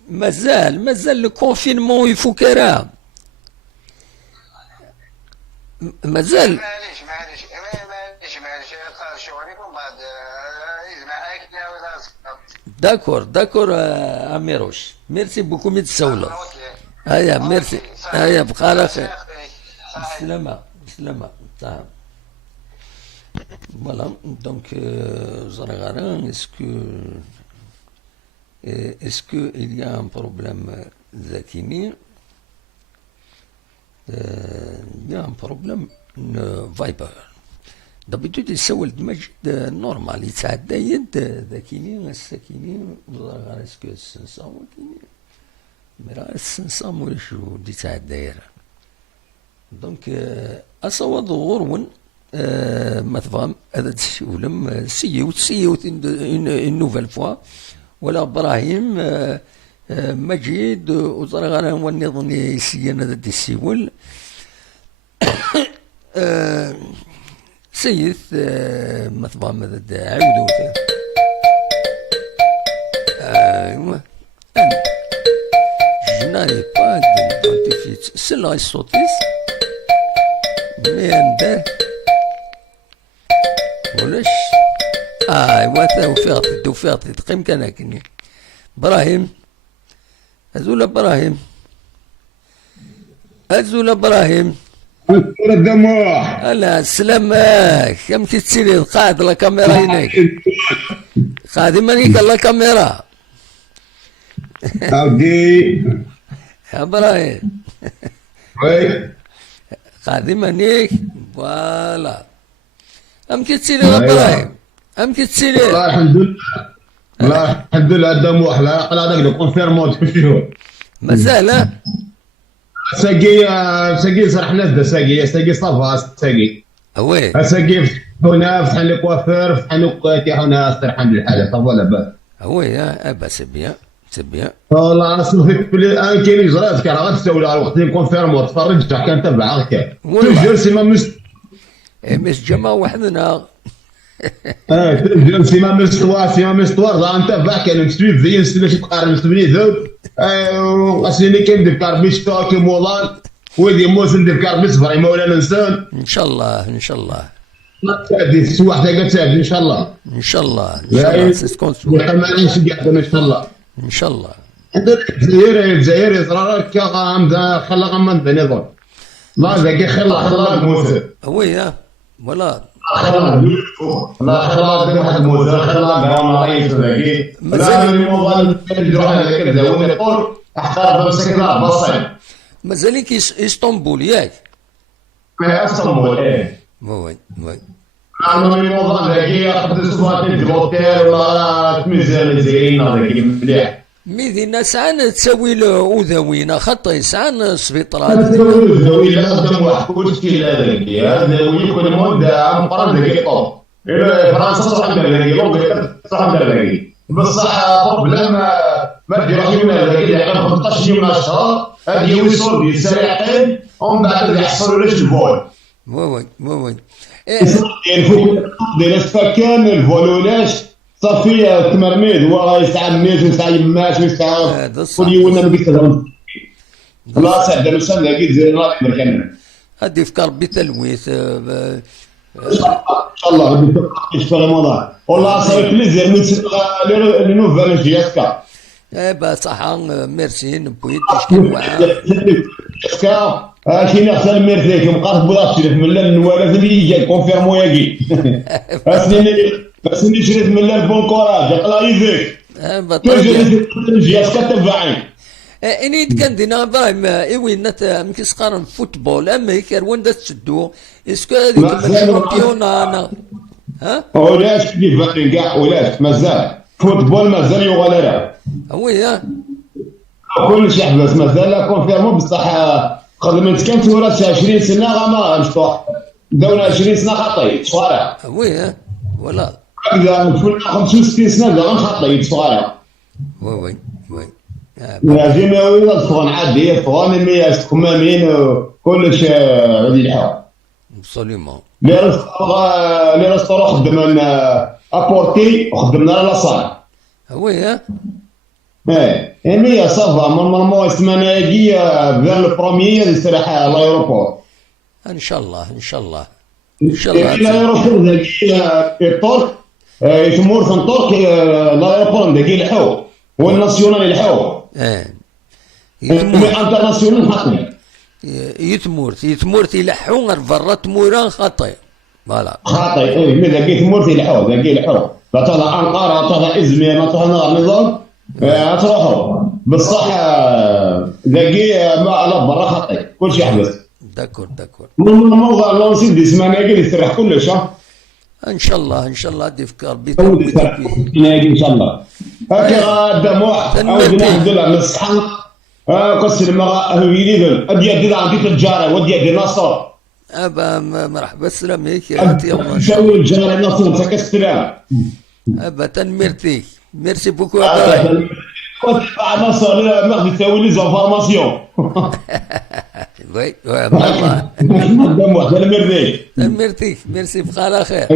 ما مازال الكونفينمون يفوكرا مازال معليش قال شغلكم بعد معاك داكور اميروش ميرسي بوكو ميتسولو هيا ميرسي هيا بقى على خير بسلامة صح فوالا دونك زرغاران اسكو il y a un problème ذاكيني il y a un problème فايبر دابيتود يسول مجد نورمال يتعدى يد ذاكيني الساكيني غير اسكو السنسا وكيني مرا السنسا ولا شو دي تعدى دونك اصوات غورون ما تفهم هذا تشولم سيوت une nouvelle fois ولا ابراهيم مجيد وطرق انا ونظن يسينا هذا السيول سيد ما تفهم هذا عاودوا ايوا جناي با دونتيفيت سلا الصوتيس مي عنده ولاش ايوا توفيق تقيم كان كني ابراهيم ازول ابراهيم الدموع هلا سلامك كم تتسيري قاعد لا كاميرا هناك خادم هنيك لا كاميرا عودي يا ابراهيم وي خادم هنيك فوالا ام تتسيري يا ابراهيم ام تتسيري والله الحمد لله والله الحمد لله الدموع لا هذاك كونفيرمون تمشيو مازال ساقي صرح ناس ساقي صافا ساقي وي ساقي هنا فتح لي كوافير فتح لي كواتي هنا الحمد لله صافا لاباس وي ابا سبيا والله صافي الان كاين اجراءات كاع غتساوي على وقت كونفيرمون تفرج كان تبع هكا توجور سيما مش جماعة وحدنا سيما مستوار ضا نتبع كان نسوي في نسوي تقارن نسوي ذوب وقاسيني كندير كاربيش توكي مولان ودي موس ندير كاربيش فري مولانا نسان ان شاء الله تادي سي واحده قالت تادي ان شاء الله ان شاء الله سيكون وقمانين شقعتنا ان شاء الله ان شاء الله الجزائر صرا كا خلا غمان بنظر ما ذاك خلا موسى وي ولا لا خلا واحد موسى خلا قام رئيس ذاك مازال الموضوع نديرو هذاك الدواء يقول احتار بسكنه بسيط مازالك اسطنبول ياك اسطنبول وي عمرو الموضوع ذاك قد سواتي ديغوتير ولا تميزان زين هذاك مليح ميدينا ساعة تسوي له أذوينا خطي ساعة سبيطرات تسوي أذوي لا قدام واحد كلشي هذاك أذوي يكون مدة مقارنة ذاك طوب فرنسا صح ندير ذاك لونجلترا صح ندير ذاك بصح بلا ما دير يوم هذاك يعني 15 يوم شهر هذه يوصل بسرعتين ومن بعد يحصلوا ليش الفول وي الفول ديال السكان الفولولاش صافي تمرميد هو يسعى ميت ويسعى يماش ويسعى كل يوم انا بك الله سعد المسان لقيت زي الله يبارك هادي فكر بتلويث ان شاء الله غادي تبقى في رمضان والله صافي بليزير من لي نوفال جياسكا با صح ميرسي نبوي تشكيل واعر جياسكا كاين احسن ميرسي مقارب بلا تشرف من النوالات اللي يجي كونفيرمو ياكي بس شريت من البون كوراج الله يجزيك جياسكا تبعي اني كندينا ابراهيم وين مكس قارن فوتبول اما كان دا تسدو اسكو هذيك الشامبيونا ها ولاش كيف كاع ولاش مازال فوتبول مازال يغالى وي كل شيء حبس مازال كونفيرمو بصح خدمت كانت ورات 20 سنه غا مفتوح داونا 20 سنه خاطي صغار وي ولا إذا كنا 65 سنة غنخطي صغيرة. وي. لازم يصغن عادي صغن مياس كمامين كلش غادي يلحق. ابسوليومون. لي ريستورون خدمنا ابورتي وخدمنا لاصال. وي مي صافا نورمالمون السمانة هادي فيغ لو بروميي يستراح لايروبور. ان شاء الله. لايروبور ذاك الطرق يتمور في الطرق لايروبور ذاك يلحقو والناسيونال يلحقو. يتمور انترناسيونال خاطي. يتمور تيلحقو غير برا تموران خاطي. فوالا. خاطي مي ذاك يتمور تيلحقو ذاك يلحقو. لا طلع أنقرة طلع إزمير لا طلع نظام تروحوا بصح ذاكي ما على برا خطي كلشي يحبس. داكور. الموضوع لونسي دي سمانة كي يستريح كلش ان شاء الله ان شاء الله دي في ربي ان شاء الله هكا دموع عاود ناخذ على الصحن قصر المرأة هويلي ادي دي عندي الجاره ودي دي ناصر ابا مرحبا السلام عليك شاول الجاره ناصر مساك السلام ابا تنمرتي ميرسي بوكو ابا ناصر ماخذ تساوي لي زانفورماسيون وي والله دموع تنمرتي ميرسي بقى على خير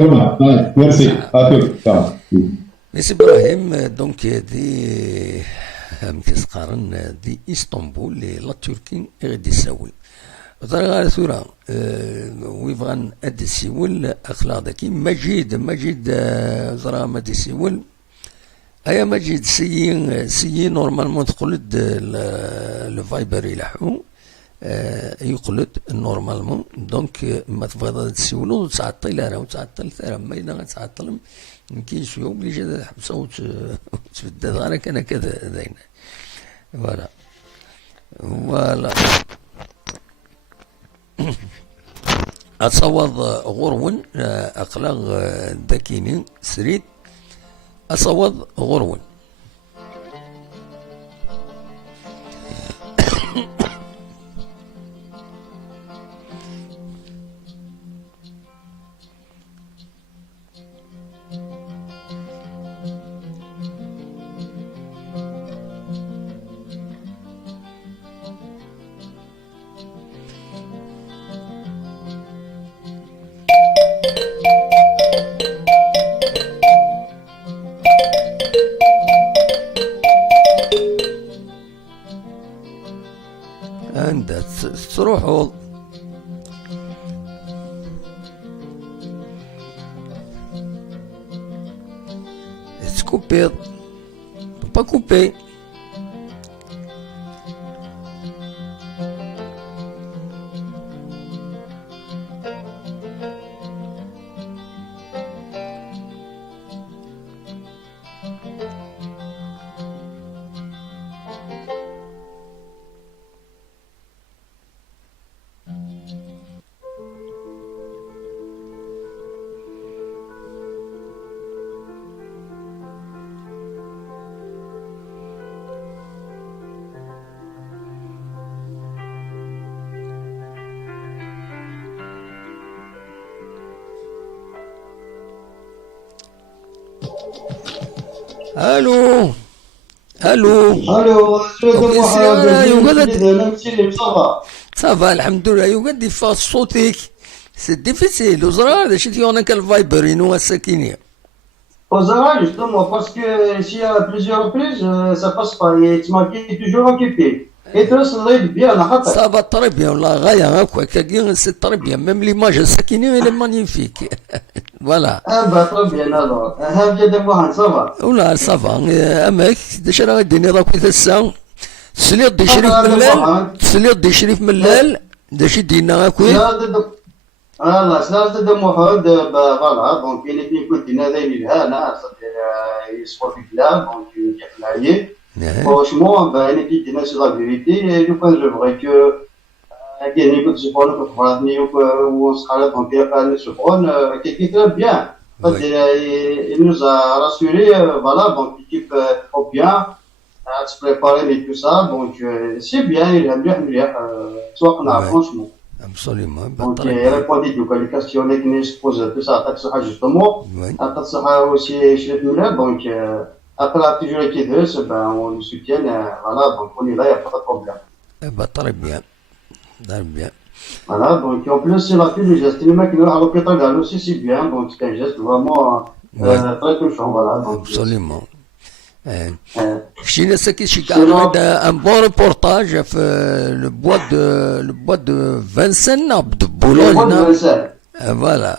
ميرسي ميسي ابراهيم دونك دي مكيس قارن دي اسطنبول لا تركي غادي يساول غير ثورة ويبغى ادي السيول اخلاق داكي مجيد زرا ما دي سيول ايا مجيد سي نورمالمون تقلد الفايبر يلحو يقلد نورمالمون دونك ما تبغى تسولو تعطل راه وتعطل ثرى ما اذا غتعطل يمكن شويه وبليجي تحبسها وتبدل غير كان كذا داين فوالا أصوض غرون أخلاق داكيني سريد أصوض غرون عندها تروحوا تكوبي با كوبي الو صافا الحمد لله يوجد يفاص صوتك سي ديفيسيل وزرار هذا شتي انا كالفايبرين والسكينيه Aux arrêts, justement, parce que s'il y a plusieurs reprises, ça passe pas. Et tu m'as toujours occupé. Et toi, ça va bien, la rata. صافا très bien والله غايه هكا كاين سي très bien même l'image السكينيه elle est magnifique voilà Ah bah, très bien, alors. هذا جدا واحد صافا. ولا صافا اماك داش راه غاديني راك في الساعه تسليط دي شريف ملال تسليط دي شريف ملال داش يدينا هكا الله سلام de Mohamed, voilà, donc il est bien connu dans les villes, il se profite là, donc il est marié. Franchement, il est bien sur la vérité, et je pense vrai que il y a une écoute de prendre pour venir où on sera là, donc il y a pas de se prendre, qui est très bien. Il nous a rassuré, voilà, donc l'équipe trop bien, à se préparer et tout ça, donc c'est bien, il a bien, soit on a franchement. Absolument. Donc, il répondit aux questions qui se posent, tout ça, attaque justement. Attaque aussi chez nous, donc, après la toujours été deux, on le soutient, voilà, donc on est là, il n'y a pas de problème. Très bien. Très bien. Voilà, donc en plus, c'est la fille du geste, le mec qui nous a représenté aussi, c'est bien, donc c'est un geste vraiment très touchant, voilà. Donc, absolument. Chine, ce qui est un bon reportage, le bois de Vincennes, de Boulogne. Le bois de Vincennes. Voilà.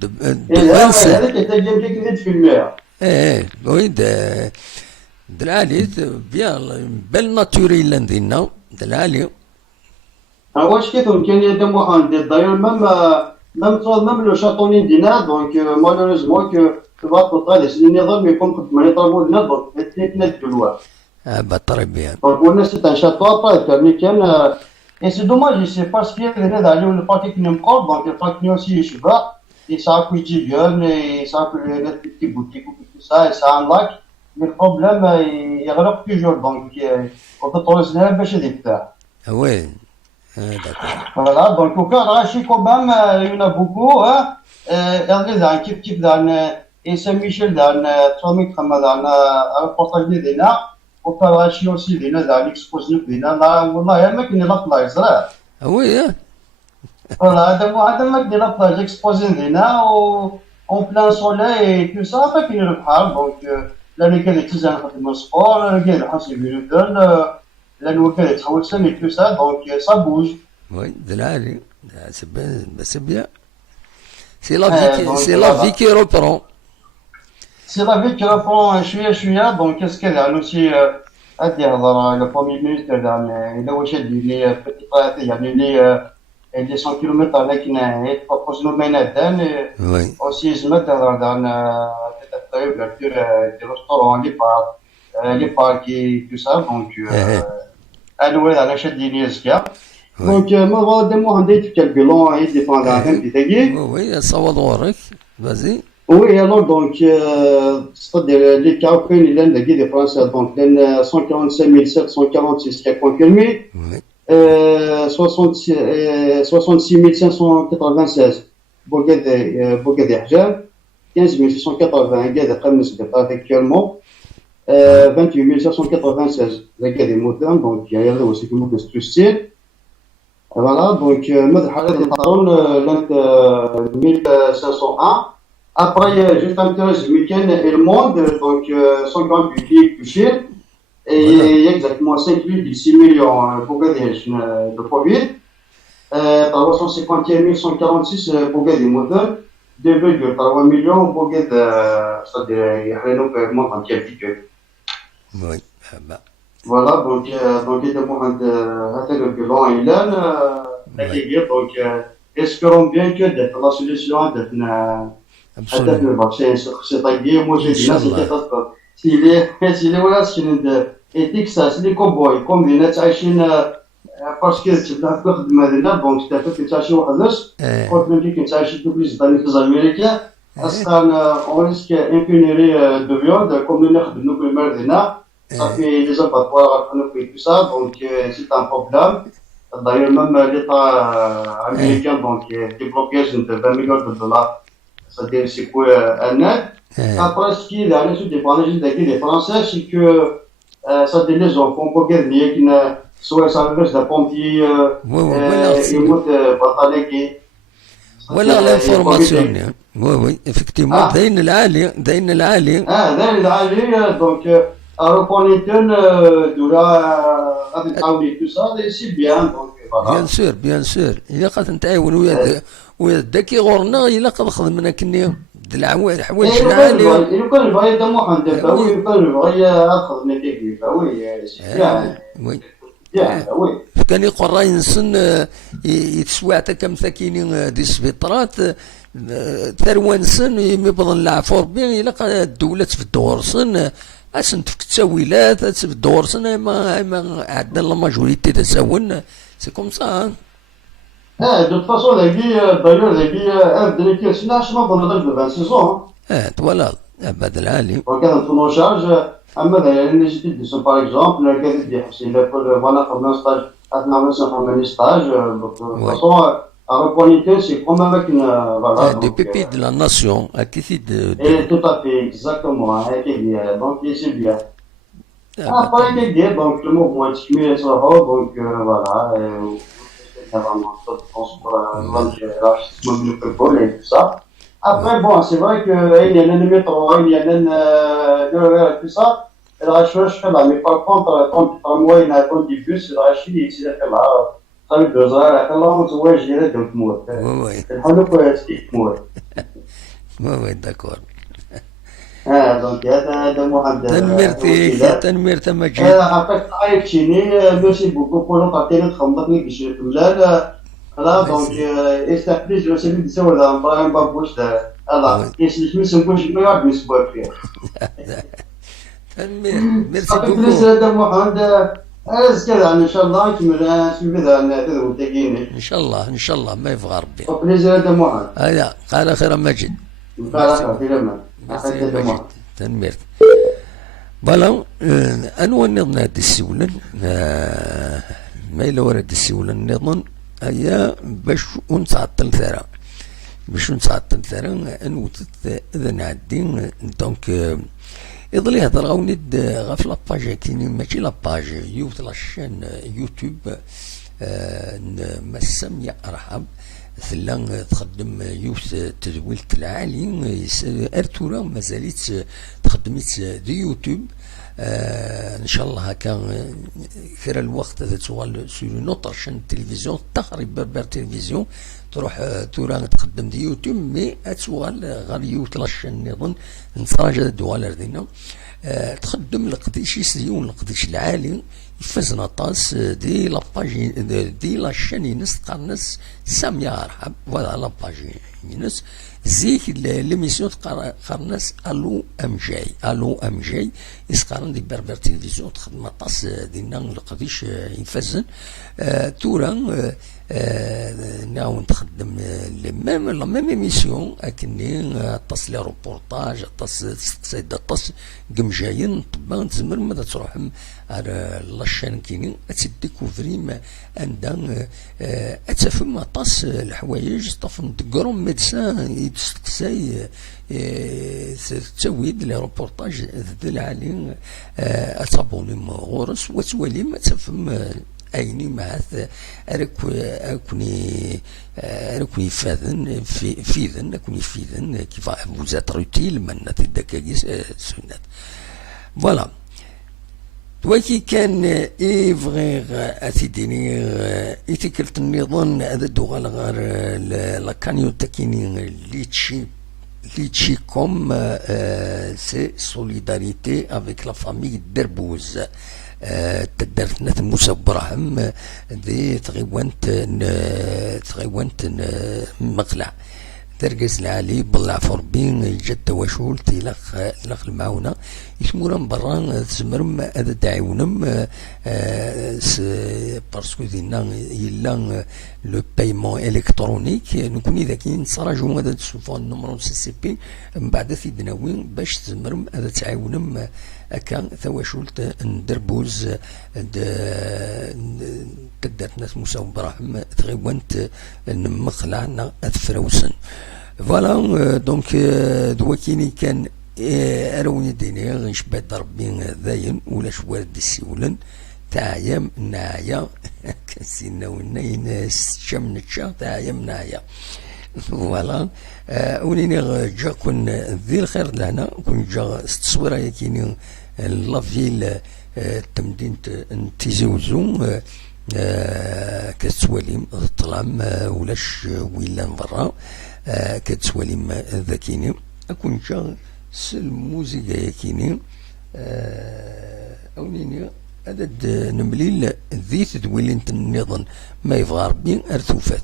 De Vincennes. Et là, il y a quelqu'un qui filmé. Oui, de l'Ali, bien, une belle nature, il a dit, non, de l'Ali. Alors, je sais qu'il y a des mois, d'ailleurs, même le châtonnier d'Ina, donc malheureusement que tu vas peut-être les signer mais comme tu m'as travaux de donc c'est net de loi. Ah bah très bien. Donc on est c'est un château après américain et c'est dommage c'est parce qu'il y a d'aller le parti qui nous compte donc le parti aussi je sais pas يسعى كل جيجون يسعى كل ناس بتي بوتيك وكل ça يسعى لاك مي البروبليم يغلق توجور دونك وتطول سنة باش يفتح. Oui, d'accord. Voilà, donc au cas de quand même, il y en a beaucoup, hein. Dans كيف dans et Saint-Michel dans Tommy Kama dans un reportage دينا وكان راشي aussi دينا dans l'exposition دينا لا والله ما كنا نطلع زرع. Oui, Voilà, هذا ما كنا نطلع l'exposition دينا و en plein soleil et tout ça ما كنا البحر donc لأن كان يتزن خدمة السبور كان يحس بيرودن لأنه كان يتحول سن et tout ça donc ça bouge. oui, de l'âle, c'est bien. C'est la vie qui reprend. C'est la vie qui reprend شوية donc qu'est-ce qu'elle a aussi أدي هذا le premier ministre إذا واش اللي petit يعني اللي 100 كيلومتر لكن يتفوز له بيناتهم Oui, aussi يزمت هذا dans des restaurants les parcs et tout ça donc أنوي على شد دينيسكا donc ما غادمو عندي quelques bilans et des فاندام تيجي. oui, صوضورك, vas-y. Oui, alors donc, c'est-à-dire les cas où il y a des Français, donc 145 746 qui a confirmé, Oui, 66 596 Bourg-et-Djahja, 15 680 Guédé Khamis actuellement, 28 796 les Guédé Moutins, donc il y a aussi beaucoup de structures. Voilà, donc, Madhara des Taron, 1501. Après, juste un peu ce week-end, et le monde, donc 148 villes touchées, et exactement 5,6 millions pour de Covid, 351 146 pour des moteurs, 2,3 millions pour c'est-à-dire, il y a un augmente en quelques. oui, bah. Voilà, donc il demande le bilan à Ilan, donc espérons bien que la solution d'être هدف من الفاكسين c'est-à-dire moi j'ai dit là c'est catastrophe s'il est ولا شنو تكساس لي كوبوي كوم دينا عايشين باسكو تبدا تخدم هذينا دونك تافك تعيش وحدش قلت لك كنت عايش بليز dans les Américains اصلا on risque infirmerie de viande comme nous نخدموا بالمال دينا ça fait des abattoirs et tout ça donc c'est un problème d'ailleurs même l'état américain donc développé de 20 millions de dollars. C'est-à-dire c'est quoi un aide. Après ce qui est là, les des Français, c'est que ça dit les enfants pour gagner qui ne soit service de pompiers et mots bataillés. Voilà l'information. Oui, oui, effectivement. دين العالي. دين العالي donc reconnaître avec tout ça, c'est bien donc voilà. Bien sûr. إذا قد نتعاون ويا الذكي غورنا إلا قد خدمنا كني العوائل حوايج عالية. يمكن البغي دمو عندك ويمكن البغي أخذ نتيجة وي وي. كان يقول راي نسن يتسوعت كم ثكيني دي السبيطرات ثروان سن يبضن العفور بين إلا قد الدولة في الدور سن أسنت في التسويلات في الدور سن ما عندنا لا ماجوريتي تساون سي كوم سا. de toute façon, d'ailleurs, c'est lâchement pour l'âge de 26 ans. Voilà, بدل عالي. Regarde, on en charge, les études sont par exemple, c'est voilà, comme un stage, un stage, de toute façon, à repointer, c'est comme avec une, voilà. Des pépites de la nation, à qui et tout à fait, exactement, donc c'est bien. Après, donc, le mouvement exprimé sera, donc, voilà, et tout ça. Après, bon, c'est vrai qu'il y a un métro, il y a un tout ça, et la recherche fait là. Mais par contre, quand moi, il y a un compte du bus, la recherche, il s'est fait là. Ça fait 2 heures, là, on se voit, j'irai de moi. Oui, d'accord. Donc, il y a de moi. تنميرتي مجيد. Après, merci beaucoup pour le partage de خمضتني كشيء là donc استقبل جو سيدي تسوي ده براين بابوش ده الله يسلك من سنكوش بيار بيسبوع فيه تنمير ميرسي beaucoup بوكو. ده محمد كذا ان شاء الله نكمل في بدا تدور تكيني ان شاء الله ان شاء الله ما يبغى ربي. وبليزير هذا محمد هيا قال خير مجد. مبارك في لما ميرسي مجد تنميرت. فوالا انو نظن هاد السولن ما إلا ورد السولن نظن هيا باش نتعطل ثرا باش نتعطل ثرا انوتت اذا نعدي دونك يظل يهضر غاوند غاف لاباج كيني ماشي لاباج يوت لاشين يوتيوب مسام رحب ثلا تخدم يوت تدويلت العالي ارتورا مازالت تخدمت دي يوتيوب ان شاء الله هكا خير الوقت هذا تشغل سور نوتر شان تلفزيون تخرب بربر تلفزيون تروح تورا تقدم دي يوتيوب مي اتشغل غير يوت لاشين نظن نتراجع الدوالر دينا تخدم القديش يسيون القديش العالي يفاز نطاس دي لاباج دي لاشين ينس قرنس سام يرحب فوالا لاباج ينس زيك ليميسيون قرنس الو ام جاي الو ام جاي يسقرن دي بربر تلفزيون تخدم طاس دينا القديش يفازن تورا ناو نتخدم لا ميم ايميسيون اكني طاس لي روبورتاج طاس سيد طاس قمجاين طبعا تزمر ماذا تروح على لاشين كيني تديكوفري ما عندها اتفهم طاس الحوايج طفن دكروم ميدسان يتستقساي تسويد لي روبورتاج ذل علي اتابوني غورس وتولي ما تفهم أيني معث أكوني فاذن فيذن أكوني فيذن كيف بوزات روتيل من تدكاكيس سنات فوالا توكي كان إيفغي أثيديني إتكلت النظام هذا دوغال غير لاكانيو تاكيني ليتشي كوم سي سوليداريتي افيك لا فامي دربوز تدرتنا موسى براهم ذي تغيوانت مقلع ترقز العالي بالله فربين جد وشول تيلخ المعونة يسمونا برا تزمرم هذا داعونم باسكو دينا يلا لو بايمون الكترونيك نكوني ذاكي نصراجو هذا تشوفوا النمرو سي سي بي من بعد في دناوين باش تزمرم هذا تعاونم هكا ثواشولت ندربوز تقدرت ناس موسى وبراهم تغيوانت نمخلعنا أثفروسن فوالا دونك دواكيني كان أروني ديني غنشبه ربي ذاين ولا شوارد السيولن تعيام نايا كنسينا ونين شم نتشا تعيام نايا فوالا ونيني جا كون ذي الخير لهنا كون جا تصويره يكيني لافيل تمدينة تيزوزو كتسواليم الظلام ولاش ويلان برا كتسواليم ذاكيني اكون جا الموسيقى يكيني اونيني عدد نمليل ذي تدويلين النظام ما يبغى ربي ارتوفات